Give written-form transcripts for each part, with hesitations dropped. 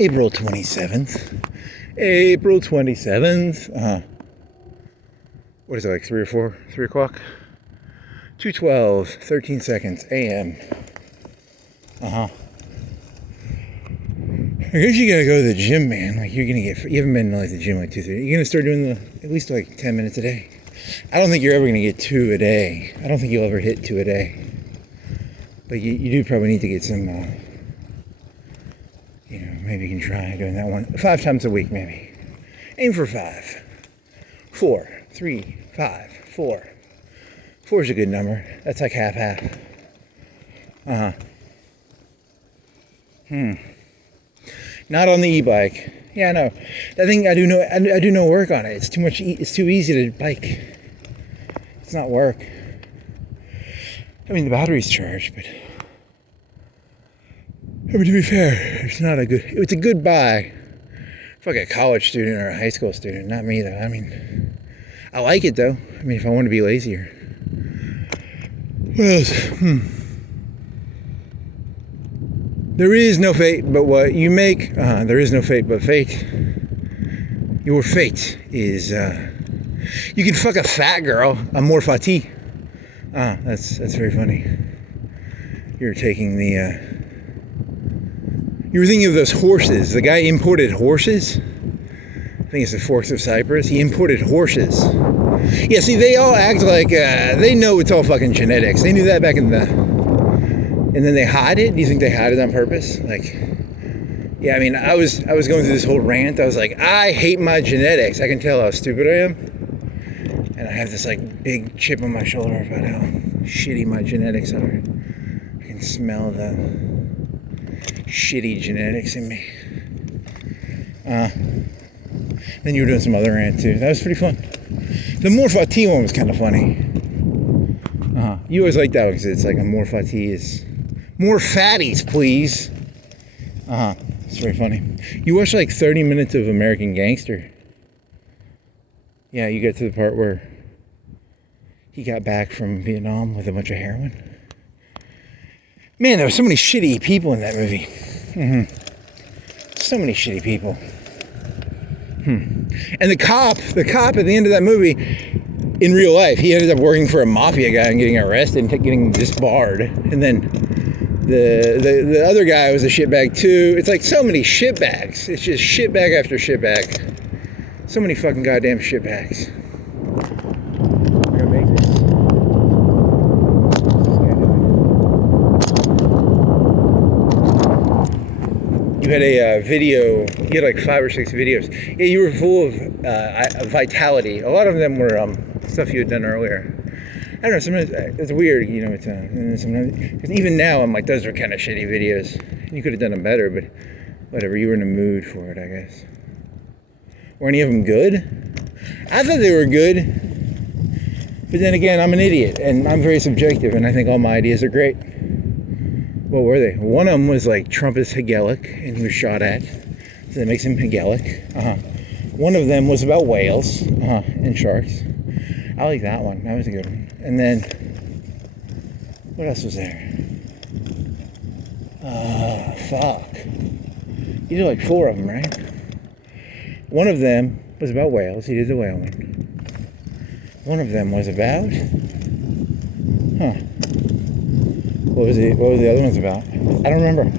April 27th. April 27th. What is it, like 3 or 4? 3 o'clock? 2:12, 13 seconds, a.m. I guess you gotta go to the gym, man. Like, you haven't been to like the gym like 2, 3. You're gonna start doing at least like 10 minutes a day. I don't think you're ever gonna get 2 a day. I don't think you'll ever hit 2 a day. But you do probably need to get some, maybe you can try doing that one 5 times a week, maybe. Aim for 5. 4, 3, 5, 4. 4 is a good number. That's like half. Not on the e-bike. Yeah, no. That thing, I do no work on it. It's too much. It's too easy to bike. It's not work. I mean, the battery's charged, but to be fair, it's a good buy for like a college student or a high school student. Not me though. I mean, I like it though. I mean, if I want to be lazier. What else? There is no fate but what you make. There is no fate but fate. Your fate is, you can fuck a fat girl, a more fati. That's very funny. You're taking you were thinking of those horses. The guy imported horses. I think it's the Forks of Cyprus. He imported horses. Yeah, see, they all act like they know it's all fucking genetics. They knew that back in the... And then they hide it? Do you think they hide it on purpose? Like, yeah, I mean, I was going through this whole rant. I was like, I hate my genetics. I can tell how stupid I am. And I have this, like, big chip on my shoulder about how shitty my genetics are. I can smell the shitty genetics in me. Then you were doing some other rant, too. That was pretty fun. The Morfati one was kind of funny. You always like that one because it's like a Morfati is... More fatties, please. It's very funny. You watched like 30 minutes of American Gangster. Yeah, you get to the part where he got back from Vietnam with a bunch of heroin. Man, there were so many shitty people in that movie. So many shitty people. And the cop at the end of that movie, in real life, he ended up working for a mafia guy and getting arrested and getting disbarred. And then the other guy was a shitbag too. It's like so many shitbags. It's just shitbag after shitbag. So many fucking goddamn shitbags. I'm gonna make this. You had a video. You had like 5 or 6 videos. Yeah, you were full of vitality. A lot of them were stuff you had done earlier. I don't know, sometimes it's weird, sometimes, because even now I'm like, those are kind of shitty videos. You could have done them better, but whatever, you were in a mood for it, I guess. Were any of them good? I thought they were good, but then again, I'm an idiot, and I'm very subjective, and I think all my ideas are great. What were they? One of them was like, Trump is Hegelic, and he was shot at, so that makes him Hegelic. One of them was about whales, and sharks. I like that one. That was a good one. And then, what else was there? Fuck. You did like 4 of them, right? One of them was about whales. You did the whale one. One of them was about... What was the other ones about? I don't remember.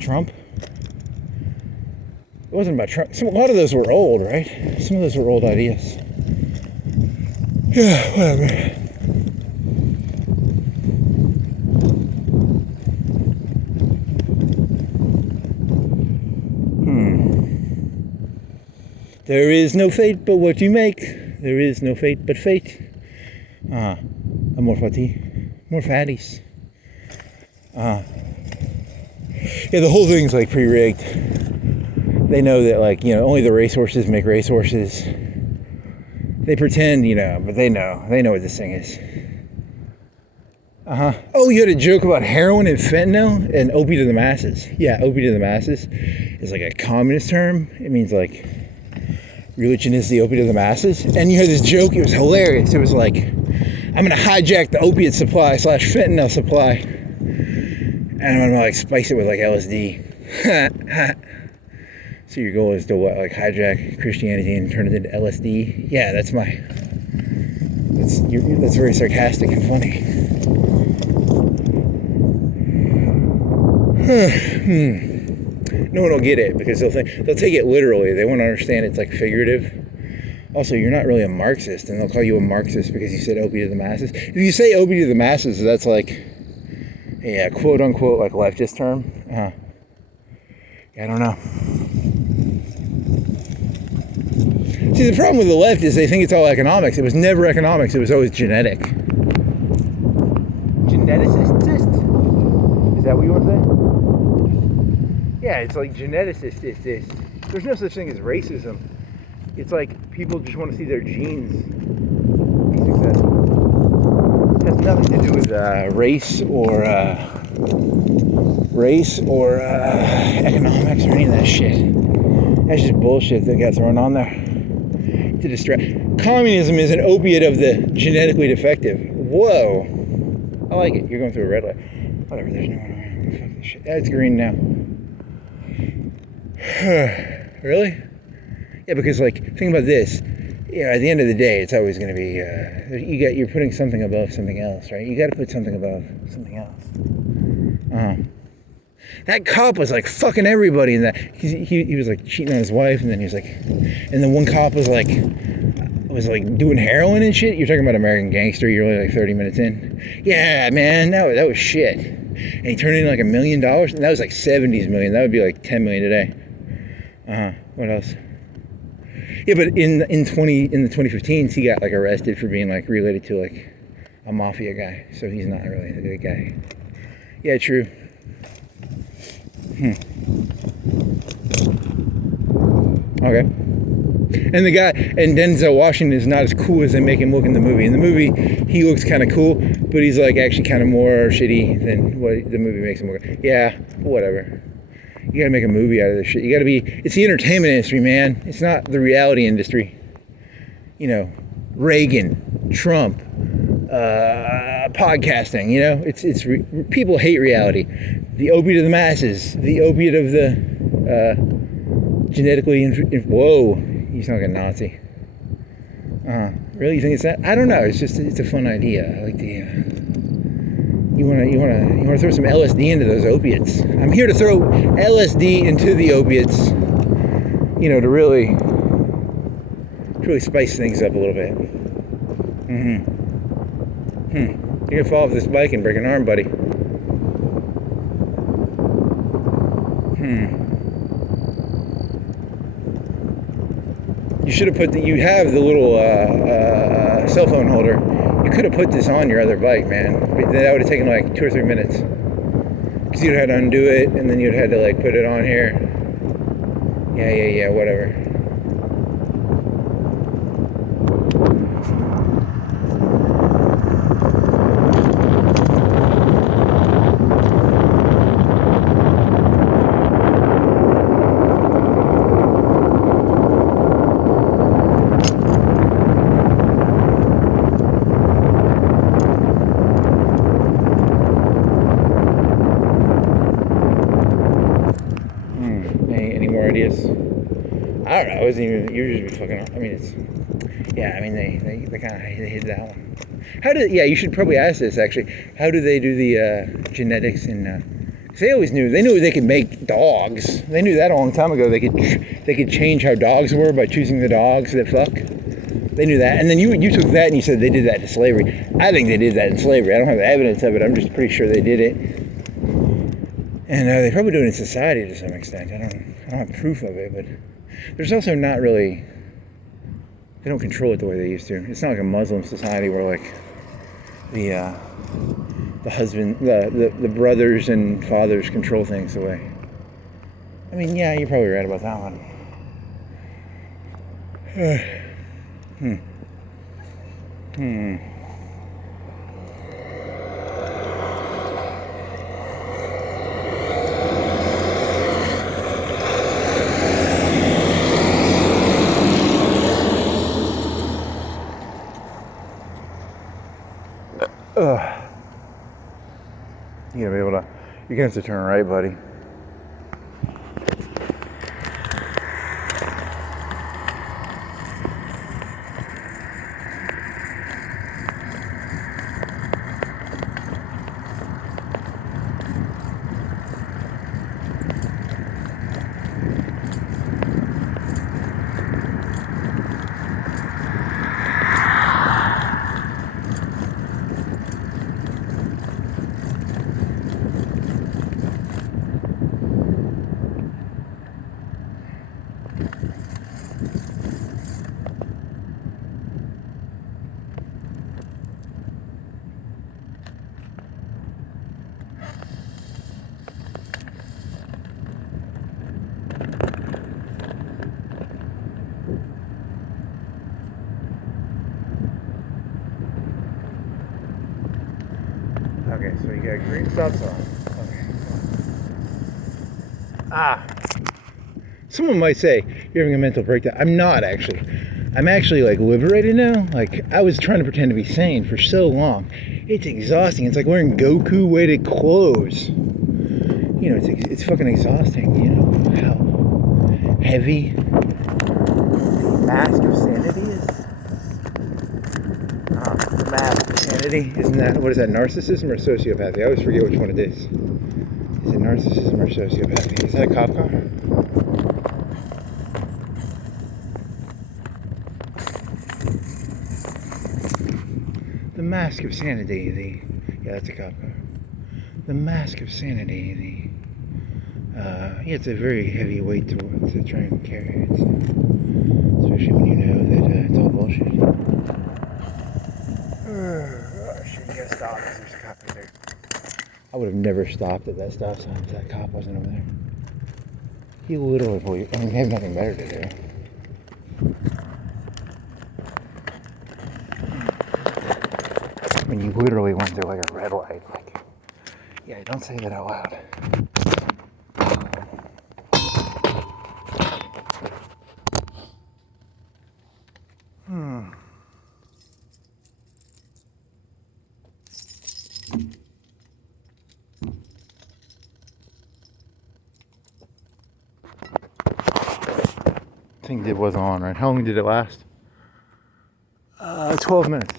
Trump? It wasn't about Trump. A lot of those were old, right? Some of those were old ideas. Yeah, whatever. There is no fate but what you make. There is no fate but fate. More fatties. Yeah, the whole thing's like pre-rigged. They know that, like, only the racehorses make racehorses. They pretend, but they know what this thing is. Oh, you had a joke about heroin and fentanyl and opiate to the masses. Yeah, opiate to the masses is like a communist term. It means like religion is the opiate of the masses. And you had this joke, it was hilarious. It was like, I'm gonna hijack the opiate supply / fentanyl supply, and I'm gonna like spice it with like LSD. So your goal is to what, like hijack Christianity and turn it into LSD? Yeah, that's very sarcastic and funny. No one will get it because they'll take it literally. They won't understand it's like figurative. Also, you're not really a Marxist, and they'll call you a Marxist because you said opiate of the masses. If you say opiate of the masses, that's like a quote unquote like leftist term. I don't know. See, the problem with the left is they think it's all economics. It was never economics. It was always genetic. Geneticist? Is that what you want to say? Yeah, it's like geneticist. There's no such thing as racism. It's like people just want to see their genes be successful. It has nothing to do with race or economics or any of that shit. That's just bullshit that got thrown on there to distract. Communism is an opiate of the genetically defective. Whoa. I like it. You're going through a red light. Whatever, there's no one around. Fuck this shit. It's green now. Really? Yeah, because like, think about this. At the end of the day, it's always going to be, you're putting something above something else, right? You got to put something above something else. That cop was like fucking everybody in that. He was like cheating on his wife, and then he was like, and then one cop was like doing heroin and shit. You're talking about American Gangster. You're only like 30 minutes in. Yeah, man, that was shit. And he turned in like $1 million, and that was like 70s million. That would be like 10 million today. What else? Yeah, but in the 2015s, he got like arrested for being like related to like a mafia guy. So he's not really a good guy. Yeah, true. Okay. And the guy, and Denzel Washington is not as cool as they make him look in the movie. In the movie, he looks kind of cool, but he's like actually kind of more shitty than what the movie makes him look. Yeah, whatever. You gotta make a movie out of this shit. You gotta be, it's the entertainment industry, man. It's not the reality industry. You know, Reagan, Trump, podcasting, you know, it's people hate reality. The opiate of the masses, the opiate of the genetically, whoa, you sound like a Nazi. Really, you think it's that? I don't know, it's a fun idea. I like the, you wanna throw some LSD into those opiates. I'm here to throw LSD into the opiates, you know, to really spice things up a little bit. You're gonna fall off this bike and break an arm, buddy. You should have you have the little cell phone holder. You could have put this on your other bike, man. That would have taken like 2 or 3 minutes. Because you'd have had to undo it, and then you'd have had to like put it on here. Yeah, whatever. Ideas? I don't know. It wasn't even. You're just fucking. I mean, it's. Yeah, I mean, they kind of hit that one. You should probably ask this actually. How do they do the genetics in? Cause they always knew. They knew they could make dogs. They knew that a long time ago. They could change how dogs were by choosing the dogs that fuck. They knew that. And then you took that and you said they did that in slavery. I think they did that in slavery. I don't have evidence of it. I'm just pretty sure they did it. And they probably do it in society to some extent. I don't have proof of it, but there's also not really, they don't control it the way they used to. It's not like a Muslim society where like the husband, the brothers and fathers control things the way. I mean, yeah, you're probably right about that one. Ugh. You gotta be able to, you're gonna have to turn right, buddy. Okay, so you got green stop sign. Okay. Someone might say you're having a mental breakdown. I'm not actually. I'm actually like liberated now. Like I was trying to pretend to be sane for so long. It's exhausting. It's like wearing Goku weighted clothes. You know, it's fucking exhausting. You know how heavy the mask of sanity is. The mask of sanity, isn't that, what is that, narcissism or sociopathy? I always forget which one it is. Is it narcissism or sociopathy? Is that a cop car? The mask of sanity, yeah, that's a cop car. The mask of sanity, yeah, it's a very heavy weight to try and carry. Especially when you know that it's all bullshit. Shit, you gotta stop because there's a cop right there. I would have never stopped at that stop sign if that cop wasn't over there. He literally, I mean, they have nothing better to do. I mean, you literally went through like a red light. Like, yeah, don't say that out loud. Thing was on, right? How long did it last? 12 minutes.